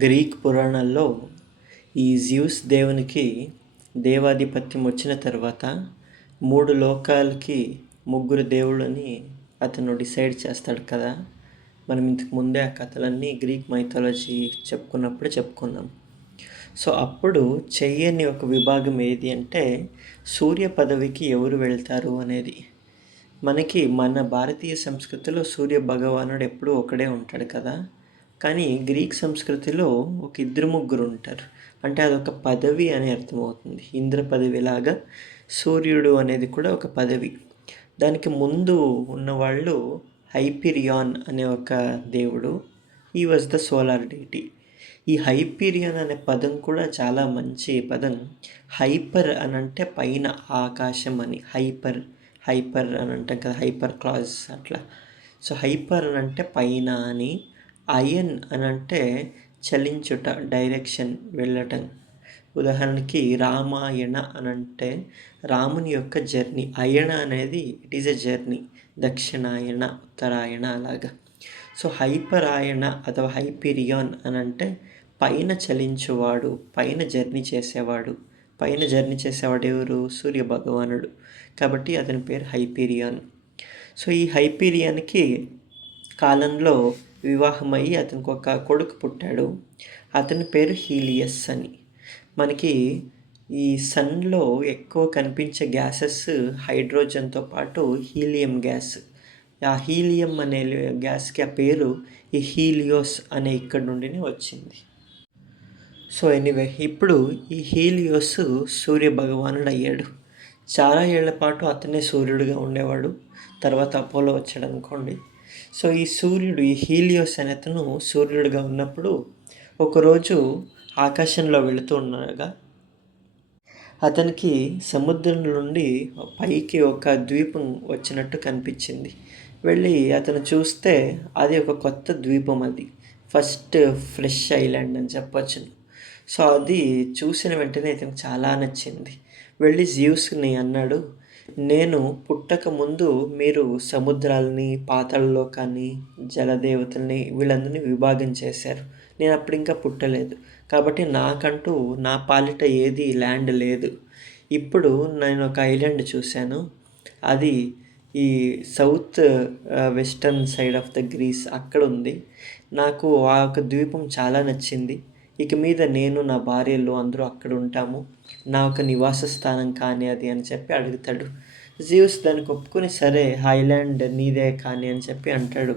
Greek పురాణాల్లో ఈ juice దేవునికి దేవాధిపత్యం వచ్చిన తర్వాత 3 లోకాలకి ముగ్గురు దేవుళ్ళని అతను డిసైడ్ చేస్తాడు కదా. మనం ఇంతకు ముందే ఆ కథలన్నీ గ్రీక్ మైథాలజీ చెప్పుకున్నాం. సో అప్పుడు చెయ్యని ఒక విభాగం ఏది అంటే సూర్య పదవికి ఎవరు వెళ్తారు అనేది. మనకి మన భారతీయ సంస్కృతిలో సూర్య భగవానుడు ఎప్పుడూ ఒకడే ఉంటాడు కదా. కానీ గ్రీక్ సంస్కృతిలో ఒక ఇద్దరు ముగ్గురు ఉంటారు. అంటే అదొక పదవి అని అర్థమవుతుంది. ఇంద్ర పదవిలాగా సూర్యుడు అనేది కూడా ఒక పదవి. దానికి ముందు ఉన్నవాళ్ళు హైపీరియాన్ అనే ఒక దేవుడు. ఈ వాజ్ ద సోలార్ డీటీ. ఈ హైపీరియన్ అనే పదం కూడా చాలా మంచి పదం. హైపర్ అని అంటే పైన ఆకాశం అని. హైపర్ అని అంటాం కదా, హైపర్ క్లాజ్ అట్లా. సో హైపర్ అని అంటే పైన అని. అయన్ అని అంటే చలించుట, డైరెక్షన్, వెళ్ళటం. ఉదాహరణకి రామాయణ అని అంటే రాముని యొక్క జర్నీ. అయణ అనేది ఇట్ ఈజ్ ఎ జర్నీ. దక్షిణాయన, ఉత్తరాయణ అలాగా. సో హైపరాయణ అథవా హైపీరియాన్ అని అంటే పైన చలించువాడు, పైన జర్నీ చేసేవాడు. పైన జర్నీ చేసేవాడు ఎవరు? సూర్య భగవానుడు. కాబట్టి అతని పేరు హైపీరియాన్. సో ఈ హైపీరియాన్కి కాలంలో వివాహమయ్యి అతనికి ఒక కొడుకు పుట్టాడు. అతని పేరు హీలియస్ అని. మనకి ఈ సన్లో ఎక్కువ కనిపించే గ్యాసెస్ హైడ్రోజన్తో పాటు హీలియం గ్యాస్. ఆ హీలియం అనే గ్యాస్కి ఆ పేరు ఈ హీలియోస్ అనే ఇక్కడ నుండినే వచ్చింది. సో ఎనీవే, ఇప్పుడు ఈ హీలియోస్ సూర్య భగవానుడు అయ్యాడు. చాలా ఏళ్ల పాటు అతనే సూర్యుడిగా ఉండేవాడు. తర్వాత అపోలో వచ్చాడు అనుకోండి. సో ఈ సూర్యుడు, ఈ హీలియోస్ అనే అతను సూర్యుడిగా ఉన్నప్పుడు ఒకరోజు ఆకాశంలో వెళుతూ ఉండగా అతనికి సముద్రం నుండి పైకి ఒక ద్వీపం వచ్చినట్టు కనిపించింది. వెళ్ళి అతను చూస్తే అది ఒక కొత్త ద్వీపం. అది ఫస్ట్ ఫ్రెష్ ఐలాండ్ అని చెప్పొచ్చును. సో అది చూసిన వెంటనే ఇతనికి చాలా నచ్చింది. వెళ్ళి జ్యూస్ని అన్నాడు, నేను పుట్టక ముందు మీరు సముద్రాలని, పాతాళలోకాన్ని, జలదేవతల్ని వీళ్ళందరినీ విభాగం చేశారు. నేను అప్పుడు ఇంకా పుట్టలేదు. కాబట్టి నాకంటూ నా పాలిట ఏది ల్యాండ్ లేదు. ఇప్పుడు నేను ఒక ఐలాండ్ చూశాను. అది ఈ south western side of the Greece అక్కడ ఉంది. నాకు ఆ ఒక ద్వీపం చాలా నచ్చింది. ఇక మీద నేను, నా భార్యలు అందరూ అక్కడ ఉంటాము. నా ఒక నివాస స్థానం కానీ అది అని చెప్పి అడుగుతాడు. జ్యూస్ దానికి ఒప్పుకొని సరే ఐలాండ్ నీదే కానీ అని చెప్పి అంటాడు.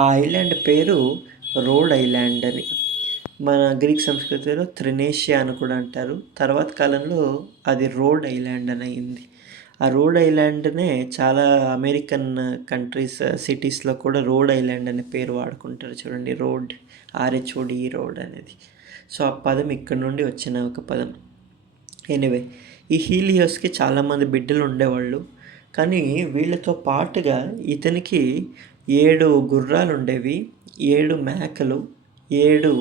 ఆ ఐలాండ్ పేరు రోడ్ ఐలాండ్ అని. మన గ్రీక్ సంస్కృతిలో త్రినేషియా అని కూడా అంటారు. తర్వాత కాలంలో అది రోడ్ ఐలాండ్ అని అయింది. ఆ రోడ్ ఐలాండ్నే చాలా అమెరికన్ కంట్రీస్ సిటీస్లో కూడా రోడ్ ఐలాండ్ అనే పేరు వాడుకుంటారు. చూడండి, రోడ్, ఆర్హెచ్ఓడి రోడ్ అనేది. సో ఆ పదం ఇక్కడ నుండి వచ్చిన ఒక పదం. ఎనీవే, ఈ హీలియోస్కి చాలామంది బిడ్డలు ఉండేవాళ్ళు. కానీ వీళ్ళతో పాటుగా ఇతనికి 7 గుర్రాలు ఉండేవి, 7 మేకలు, 7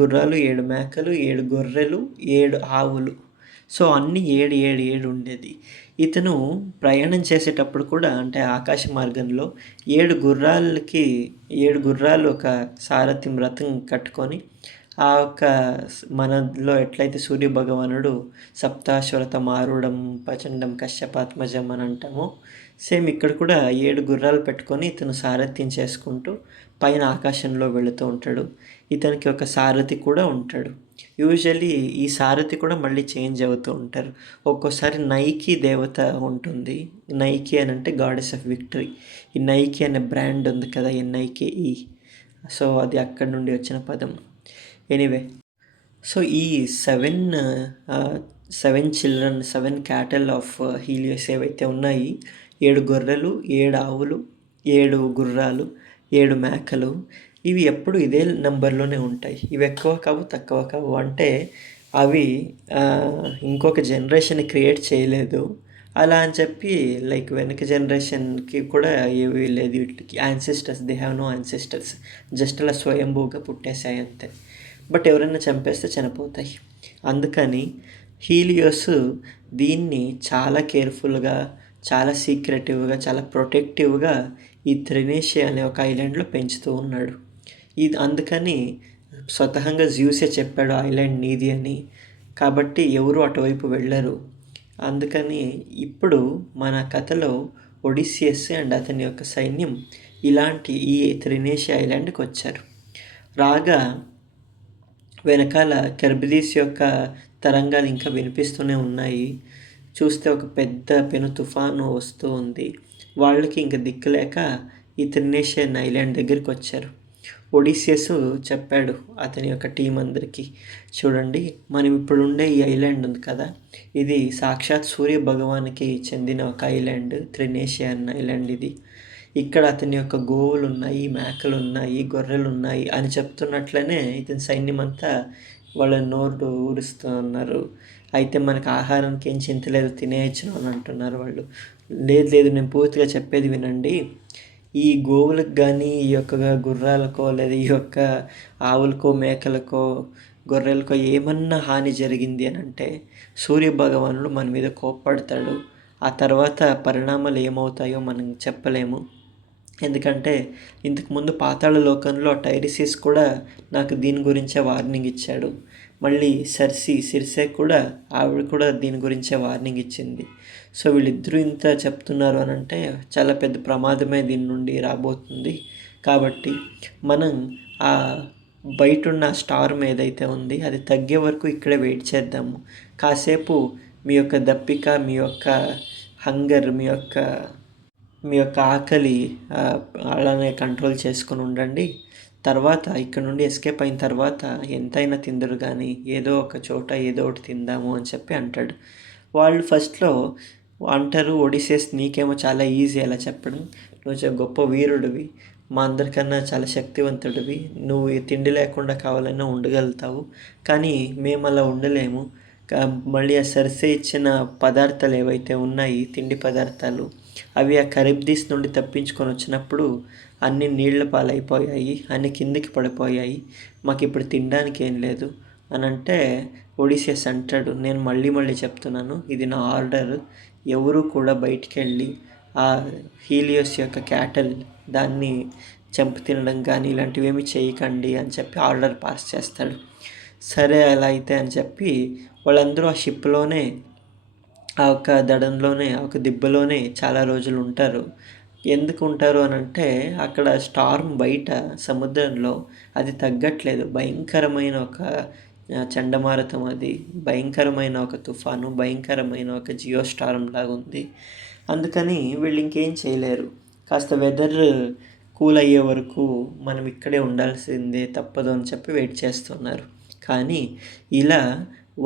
గుర్రాలు, 7 మేకలు, 7 గొర్రెలు, 7 ఆవులు. సో అన్నీ 7 7 7 ఉండేది. ఇతను ప్రయాణం చేసేటప్పుడు కూడా, అంటే ఆకాశ మార్గంలో 7 గుర్రాలు ఒక సారథ్యం రథం కట్టుకొని ఆ యొక్క మనలో ఎట్లయితే సూర్య భగవానుడు సప్తాశ్వరథం ఆరూఢం ప్రచండం కశ్యపాత్మజం అని అంటామో, సేమ్ ఇక్కడ కూడా 7 గుర్రాలు పెట్టుకొని ఇతను సారథ్యం చేసుకుంటూ పైన ఆకాశంలో వెళుతూ ఉంటాడు. ఇతనికి ఒక సారథి కూడా ఉంటాడు. యూజువల్లీ ఈ సారథి కూడా మళ్ళీ చేంజ్ అవుతూ ఉంటారు. ఒక్కోసారి నైకి దేవత ఉంటుంది. నైకి అని అంటే గాడెస్ ఆఫ్ విక్టరీ. ఈ నైకి అనే బ్రాండ్ ఉంది కదా, NIKE. సో అది అక్కడి నుండి వచ్చిన పదం. ఎనీవే, సో ఈ 7 చిల్డ్రన్, 7 క్యాటల్ ఆఫ్ హీలియోస్ ఏవైతే ఉన్నాయి, 7 గొర్రెలు, 7 ఆవులు, 7 గుర్రాలు, 7 మేకలు, ఇవి ఎప్పుడు ఇదే నెంబర్లోనే ఉంటాయి. ఇవి ఎక్కువ కావు, తక్కువ కావు. అంటే అవి ఇంకొక జనరేషన్ క్రియేట్ చేయలేదు. అలా అని చెప్పి లైక్ వెనక జనరేషన్కి కూడా ఏవి లేదు వీటికి ancestors. They have no ancestors. Just అలా స్వయంభూగా పుట్టేశాయి అంతే. బట్ ఎవరైనా చంపేస్తే చనిపోతాయి. అందుకని హీలియోస్ దీన్ని చాలా కేర్ఫుల్గా, చాలా సీక్రెటివ్గా, చాలా ప్రొటెక్టివ్గా ఈ త్రినేషియా అనే ఒక ఐలాండ్లో పెంచుతూ ఉన్నాడు. ఇది అందుకని స్వతహంగా జ్యూసే చెప్పాడు ఐలాండ్ నీది అని. కాబట్టి ఎవరు అటువైపు వెళ్ళరు. అందుకని ఇప్పుడు మన కథలో ఒడిసియస్ అండ్ అతని యొక్క సైన్యం ఇలాంటి ఈ త్రినేషియా ఐలాండ్కి వచ్చారు. రాగా వెనకాల కెర్బిదీస్ యొక్క తరంగాలు ఇంకా వినిపిస్తూనే ఉన్నాయి. చూస్తే ఒక పెద్ద పెను తుఫాను వస్తూ ఉంది. వాళ్ళకి ఇంక దిక్కులేక ఈ త్రినేషియన్ ఐలాండ్ దగ్గరికి వచ్చారు. ఒడిసియస్ చెప్పాడు అతని యొక్క టీం అందరికీ, చూడండి మనం ఇప్పుడు ఉండే ఈ ఐలాండ్ ఉంది కదా, ఇది సాక్షాత్ సూర్య భగవానికి చెందిన ఒక ఐలాండ్, త్రినేషియన్ ఐలాండ్ ఇది. ఇక్కడ అతని యొక్క గోవులు ఉన్నాయి, మేకలు ఉన్నాయి, గొర్రెలు ఉన్నాయి అని చెప్తున్నట్లనే ఇతని సైన్యం అంతా వాళ్ళ నోరు ఊరుస్తూ ఉన్నారు. అయితే మనకు ఆహారానికి ఏం చింతలేదు, తినేయచ్చు అని అంటున్నారు వాళ్ళు. లేదు లేదు, నేను పూర్తిగా చెప్పేది వినండి. ఈ గోవులకు కానీ ఈ యొక్క గుర్రాలకో లేదా ఈ యొక్క ఆవులకో మేకలకో గొర్రెలకో ఏమన్నా హాని జరిగింది అని అంటే సూర్యభగవానుడు మన మీద కోప్పడతాడు. ఆ తర్వాత పరిణామాలు ఏమవుతాయో మనం చెప్పలేము. ఎందుకంటే ఇంతకుముందు పాతాళ లోకంలో టైరిసిస్ కూడా నాకు దీని గురించే వార్నింగ్ ఇచ్చాడు. మళ్ళీ సిర్సే కూడా ఆవిడ కూడా దీని గురించే వార్నింగ్ ఇచ్చింది. సో వీళ్ళిద్దరూ ఇంత చెప్తున్నారు అని అంటే చాలా పెద్ద ప్రమాదమే దీని నుండి రాబోతుంది. కాబట్టి మనం ఆ బయట ఉన్న స్టార్మ్ ఏదైతే ఉంది అది తగ్గే వరకు ఇక్కడే వెయిట్ చేద్దాము. కాసేపు మీ యొక్క దప్పిక, మీ యొక్క హంగర్, మీ యొక్క ఆకలి అలానే కంట్రోల్ చేసుకొని ఉండండి. తర్వాత ఇక్కడ నుండి ఎస్కేప్ అయిన తర్వాత ఎంతైనా తిందురు కానీ ఏదో ఒక చోట ఏదో ఒకటి తిందాము అని చెప్పి అంటాడు. వాళ్ళు ఫస్ట్లో అంటారు, ఒడిసేస్ నీకేమో చాలా ఈజీ అలా చెప్పడం, నువ్వు గొప్ప వీరుడివి, మా అందరికన్నా చాలా శక్తివంతుడివి, నువ్వు తిండి లేకుండా కావాలన్నా ఉండగలుగుతావు, కానీ మేము అలా ఉండలేము. మళ్ళీ ఆ సరిసే ఇచ్చిన పదార్థాలు ఏవైతే ఉన్నాయి, తిండి పదార్థాలు, అవి ఆ కరిబ్దీస్ నుండి తప్పించుకొని వచ్చినప్పుడు అన్ని నీళ్ల పాలైపోయాయి, అన్ని కిందికి పడిపోయాయి, మాకు ఇప్పుడు తినడానికి ఏం లేదు అని అంటే ఒడిసియస్ అంటాడు, నేను మళ్ళీ చెప్తున్నాను, ఇది నా ఆర్డర్, ఎవరు కూడా బయటికి వెళ్ళి ఆ హీలియోస్ యొక్క క్యాటల్ దాన్ని చంపు తినడం కానీ ఇలాంటివి ఏమి చేయకండి అని చెప్పి ఆర్డర్ పాస్ చేస్తాడు. సరే అలా అయితే అని చెప్పి వాళ్ళందరూ ఆ షిప్లోనే, ఆ ఒక దడంలోనే, ఆ ఒక దిబ్బలోనే చాలా రోజులు ఉంటారు. ఎందుకు ఉంటారు అని అంటే అక్కడ స్టార్మ్ బయట సముద్రంలో అది తగ్గట్లేదు, భయంకరమైన ఒక చండమారుతం, అది భయంకరమైన ఒక తుఫాను, భయంకరమైన ఒక జియో స్టార్మ్ లాగా ఉంది. అందుకని వీళ్ళు ఇంకేం చేయలేరు. కాస్త వెదర్ కూల్ అయ్యే వరకు మనం ఇక్కడే ఉండాల్సిందే, తప్పదు అని చెప్పి వెయిట్ చేస్తున్నారు. కానీ ఇలా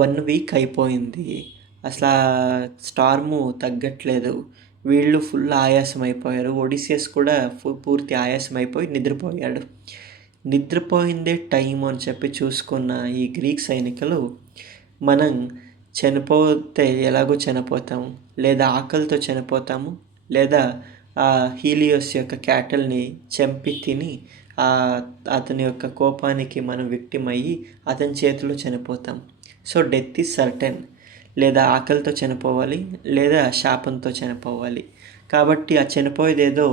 1 వీక్ అయిపోయింది, అసలు స్టార్ము తగ్గట్లేదు. వీళ్ళు ఫుల్ ఆయాసం అయిపోయారు. ఒడిసియస్ కూడా పూర్తి ఆయాసం అయిపోయి నిద్రపోయాడు. నిద్రపోయిందే టైం అని చెప్పి చూసుకున్న ఈ గ్రీక్ సైనికులు, మనం చనిపోతే ఎలాగో చనిపోతాము, లేదా ఆకలితో చనిపోతాము, లేదా ఆ హీలియోస్ యొక్క క్యాటల్ని చంపి తిని అతని యొక్క కోపానికి మనం విక్టిమ్ అయ్యి అతని చేతిలో చనిపోతాం. సో డెత్ ఈజ్ సర్టెన్, లేదా ఆకలితో చనిపోవాలి లేదా శాపంతో చనిపోవాలి. కాబట్టి ఆ చనిపోయేదేదో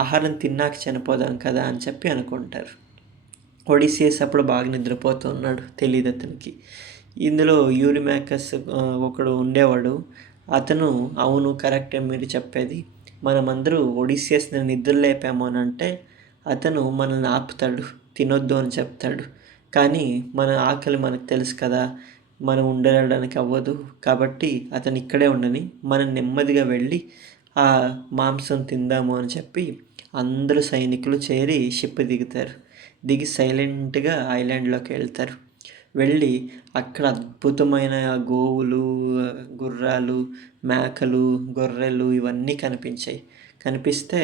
ఆహారం తిన్నాక చనిపోదాం కదా అని చెప్పి అనుకుంటారు. ఒడిసియస్ అప్పుడు బాగా నిద్రపోతున్నాడు, తెలియదు అతనికి. ఇందులో యూరిమాకస్ ఒకడు ఉండేవాడు. అతను, అవును కరెక్టే మీరు చెప్పేది, మనమందరూ ఒడిసియస్ని నిద్ర లేపాము అని అంటే అతను మనల్ని ఆపుతాడు, తినొద్దు అని చెప్తాడు. కానీ మన ఆకలి మనకు తెలుసు కదా, మనం ఉండడానికి అవ్వదు, కాబట్టి అతను ఇక్కడే ఉండని మనం నెమ్మదిగా వెళ్ళి ఆ మాంసం తిందాము అని చెప్పి అందరూ సైనికులు చేరి షిప్ దిగుతారు. దిగి సైలెంట్గా ఐలాండ్లోకి వెళ్తారు. వెళ్ళి అక్కడ అద్భుతమైన గోవులు, గుర్రాలు, మేకలు, గొర్రెలు ఇవన్నీ కనిపిస్తే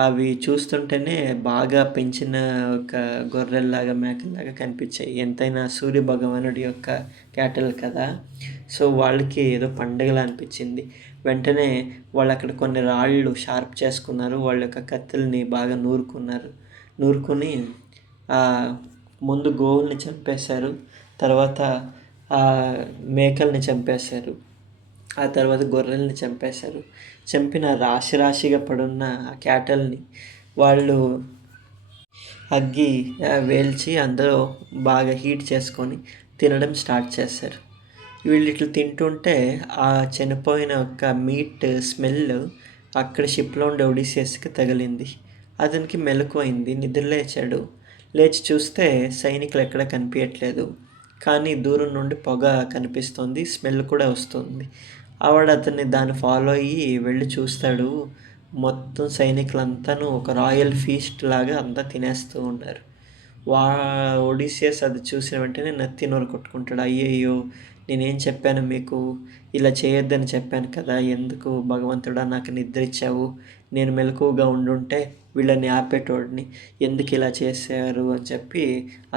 అవి చూస్తుంటేనే బాగా పెంచిన ఒక గొర్రెల్లాగా మేకల్లాగా కనిపించాయి. ఎంతైనా సూర్య భగవానుడి యొక్క క్యాటల్ కదా, సో వాళ్ళకి ఏదో పండుగలా అనిపించింది. వెంటనే వాళ్ళు అక్కడ కొన్ని రాళ్ళు షార్ప్ చేసుకున్నారు, వాళ్ళ యొక్క కత్తుల్ని బాగా నూరుకుని ముందు గోవుల్ని చంపేశారు, తర్వాత మేకల్ని చంపేశారు, ఆ తర్వాత గొర్రెల్ని చంపేశారు. చంపిన రాశిగా పడున్న ఆ క్యాటల్ని వాళ్ళు అగ్గి వేల్చి అందులో బాగా హీట్ చేసుకొని తినడం స్టార్ట్ చేశారు. వీళ్ళు ఇట్లా తింటుంటే ఆ చనిపోయిన ఒక మీట్ స్మెల్ అక్కడ షిప్లో ఉండే ఒడిసియస్కి తగిలింది. అతనికి మెలకువైంది, నిద్రలేచాడు. లేచి చూస్తే సైనికులు ఎక్కడ కనిపించట్లేదు, కానీ దూరం నుండి పొగ కనిపిస్తుంది, స్మెల్ కూడా వస్తుంది. ఆవిడ అతన్ని దాన్ని ఫాలో అయ్యి వెళ్ళి చూస్తాడు. మొత్తం సైనికులంతాను ఒక రాయల్ ఫీస్ట్ లాగా అంతా తినేస్తూ ఉన్నారు. వా ఒడిసియస్ అది చూసిన వెంటనే నెత్తి నోరు కొట్టుకుంటాడు. అయ్యయ్యో, నేనేం చెప్పాను మీకు, ఇలా చేయొద్దని చెప్పాను కదా, ఎందుకు భగవంతుడా నాకు నిద్ర ఇచ్చావు, నేను మెలకువగా ఉండుంటే వీళ్ళని ఆపేటోడిని, ఎందుకు ఇలా చేశారు అని చెప్పి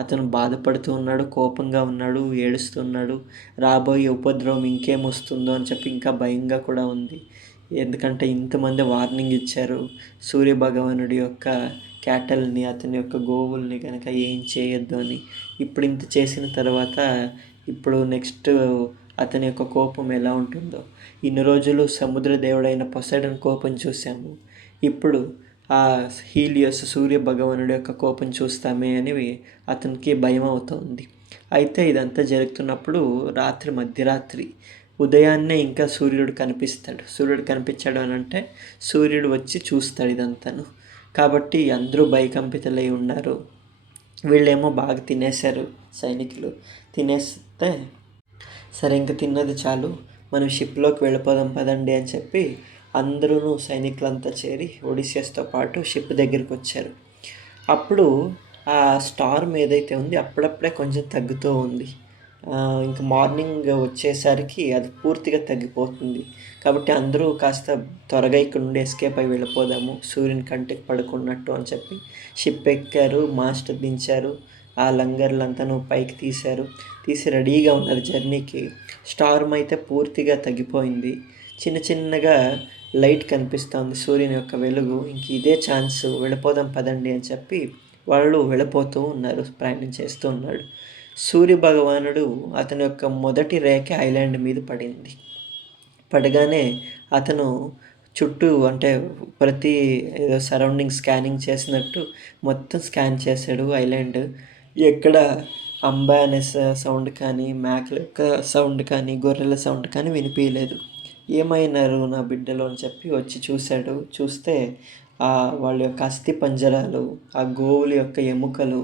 అతను బాధపడుతూ ఉన్నాడు, కోపంగా ఉన్నాడు, ఏడుస్తున్నాడు. రాబోయే ఉపద్రవం ఇంకేం వస్తుందో అని చెప్పి ఇంకా భయంగా కూడా ఉంది. ఎందుకంటే ఇంతమంది వార్నింగ్ ఇచ్చారు, సూర్యభగవానుడి యొక్క క్యాటల్ని, అతని యొక్క గోవుల్ని కనుక ఏం చేయొద్దు అని. ఇప్పుడు ఇంత చేసిన తర్వాత ఇప్పుడు నెక్స్ట్ అతని యొక్క కోపం ఎలా ఉంటుందో. ఇన్ని రోజులు సముద్ర దేవుడైన పొసైడన్ కోపం చూసాము, ఇప్పుడు ఆ హీలియోస్ సూర్య భగవానుడి యొక్క కోపం చూస్తామే అని అతనికి భయం అవుతుంది. అయితే ఇదంతా జరుగుతున్నప్పుడు రాత్రి, మధ్యరాత్రి, ఉదయాన్నే ఇంకా సూర్యుడు కనిపిస్తాడు. సూర్యుడు కనిపించాడు అని అంటే సూర్యుడు వచ్చి చూస్తాడు ఇదంతాను. కాబట్టి అందరూ భయకంపితులై ఉన్నారు. వీళ్ళేమో బాగా తినేశారు సైనికులు. తినేస్తే సరే ఇంక తిన్నది చాలు, మనం షిప్లోకి వెళ్ళిపోదాం పదండి అని చెప్పి అందరూ సైనికులంతా చేరి ఒడిసియస్తో పాటు షిప్ దగ్గరికి వచ్చారు. అప్పుడు ఆ స్టార్మ్ ఏదైతే ఉంది అప్పుడప్పుడే కొంచెం తగ్గుతూ ఉంది. ఇంక మార్నింగ్ వచ్చేసరికి అది పూర్తిగా తగ్గిపోతుంది. కాబట్టి అందరూ కాస్త త్వరగా ఇక్కడ నుండి ఎస్కేప్ అయి వెళ్ళిపోదాము, సూర్యుని కంటికి పడుకున్నట్టు అని చెప్పి షిప్ ఎక్కారు. మాస్టర్ దించారు, ఆ లంగర్లంతాను పైకి తీసి రెడీగా ఉన్నారు జర్నీకి. స్టార్మ్ అయితే పూర్తిగా తగ్గిపోయింది. చిన్న చిన్నగా లైట్ కనిపిస్తుంది, సూర్యుని యొక్క వెలుగు. ఇంక ఇదే ఛాన్స్, వెళ్ళిపోదాం పదండి అని చెప్పి వాళ్ళు వెళ్ళిపోతూ ఉన్నారు, ప్రయాణం చేస్తూ ఉన్నాడు. సూర్య భగవానుడు అతని యొక్క మొదటి రేఖ ఐలాండ్ మీద పడింది. పడగానే అతను చుట్టూ అంటే ప్రతి ఏదో సరౌండింగ్ స్కానింగ్ చేసినట్టు మొత్తం స్కాన్ చేశాడు ఐలాండ్. ఎక్కడ అంబా అనే సౌండ్ కానీ, మేకల యొక్క సౌండ్ కానీ, గొర్రెల సౌండ్ కానీ వినిపించలేదు. ఏమైనారు నా బిడ్డలు అని చెప్పి వచ్చి చూశాడు. చూస్తే వాళ్ళ యొక్క అస్థి పంజరాలు, ఆ గోవుల యొక్క ఎముకలు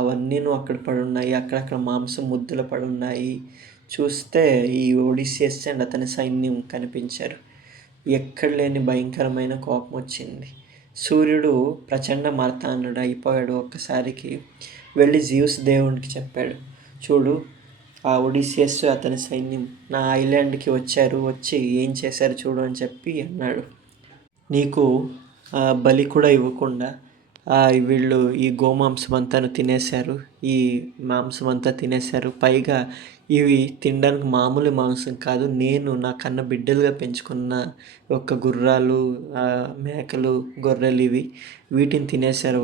అవన్నీను అక్కడ పడున్నాయి. అక్కడక్కడ మాంసం ముద్దలు పడున్నాయి. చూస్తే ఈ ఒడిసియస్ అండ్ అతని సైన్యం కనిపించారు. ఎక్కడ లేని భయంకరమైన కోపం వచ్చింది. సూర్యుడు ప్రచండ మార్తాండుడు అయిపోయాడు. ఒక్కసారికి వెళ్ళి జియూస్ దేవునికి చెప్పాడు, చూడు ఆ ఒడిసియస్ అతని సైన్యం నా ఐలాండ్కి వచ్చి ఏం చేశారు చూడు అని చెప్పి అన్నాడు. నీకు బలి కూడా ఇవ్వకుండా వీళ్ళు ఈ గోమాంసం అంతా తినేశారు, ఈ మాంసం అంతా తినేశారు. పైగా ఇవి తినడానికి మామూలు మాంసం కాదు, నేను నా కన్న బిడ్డలుగా పెంచుకున్న ఒక గుర్రాలు, మేకలు, గొర్రెలు వీటిని తినేశారు.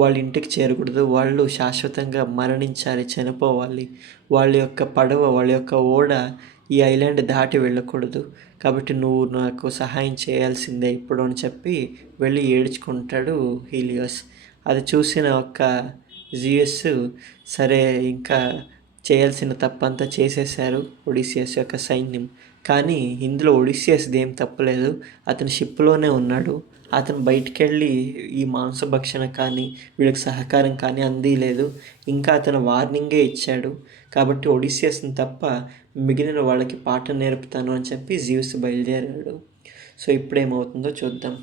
వాళ్ళ ఇంటికి చేరకూడదు, వాళ్ళు శాశ్వతంగా మరణించాలి, చనిపోవాలి. వాళ్ళ యొక్క పడవ, వాళ్ళ యొక్క ఓడ ఈ ఐలాండ్ దాటి వెళ్ళకూడదు. కాబట్టి నువ్వు నాకు సహాయం చేయాల్సిందే ఇప్పుడు అని చెప్పి వెళ్ళి ఏడ్చుకుంటాడు హీలియోస్. అది చూసిన ఒక జియస్, సరే ఇంకా చేయాల్సిన తప్పంతా చేసేశారు ఒడిసియస్ యొక్క సైన్యం. కానీ ఇందులో ఒడిసియస్ది ఏం తప్పలేదు, అతను షిప్లోనే ఉన్నాడు. అతను బయటికి వెళ్ళి ఈ మాంసభక్షణ కానీ వీళ్ళకి సహకారం కానీ అందిలేదు. ఇంకా అతను వార్నింగే ఇచ్చాడు. కాబట్టి ఒడిసియస్ని తప్ప మిగిలిన వాళ్ళకి పాఠం నేర్పుతాను అని చెప్పి జియూస్ బయలుదేరాడు. సో ఇప్పుడేమవుతుందో చూద్దాం.